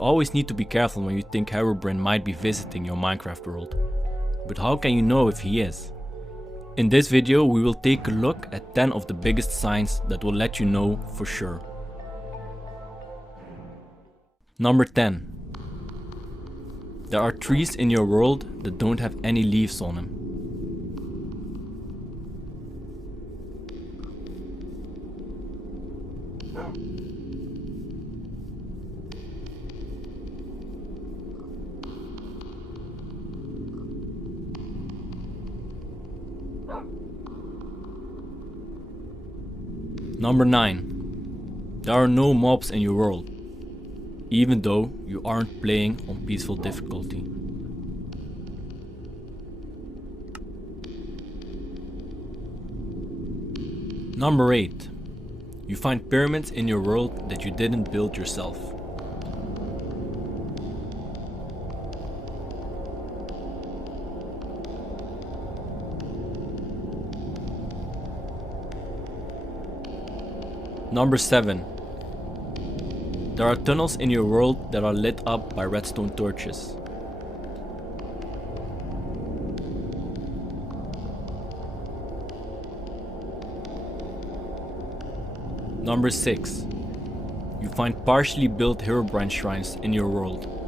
always need to be careful when you think Herobrine might be visiting your Minecraft world. But how can you know if he is? In this video we will take a look at 10 of the biggest signs that will let you know for sure. Number 10. There are trees in your world that don't have any leaves on them. Number 9. There are no mobs in your world, even though you aren't playing on peaceful difficulty. Number 8. You find pyramids in your world that you didn't build yourself. Number 7. There are tunnels in your world that are lit up by redstone torches. Number 6. You find partially built Herobrine shrines in your world.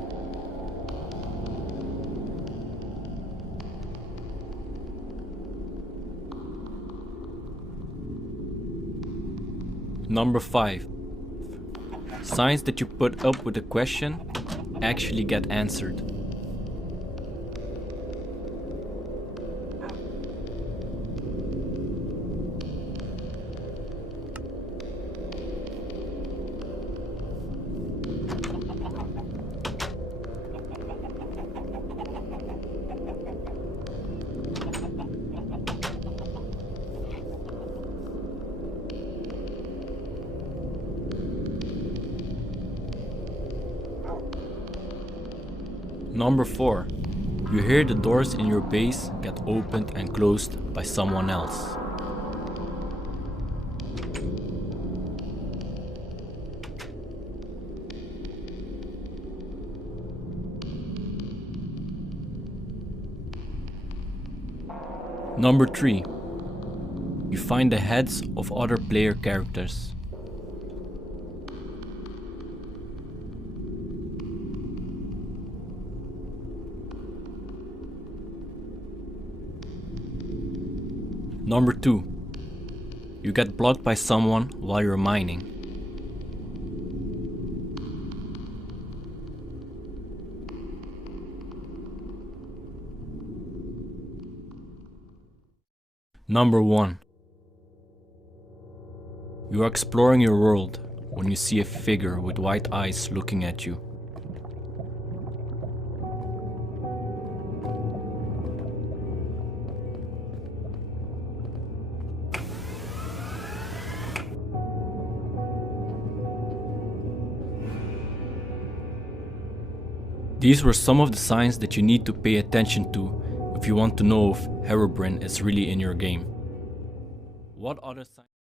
Number 5. Signs that you put up with a question actually get answered. Number 4. You hear the doors in your base get opened and closed by someone else. Number 3. You find the heads of other player characters. Number 2. You get blocked by someone while you're mining. Number 1. You are exploring your world when you see a figure with white eyes looking at you. These were some of the signs that you need to pay attention to if you want to know if Herobrine is really in your game. What other signs?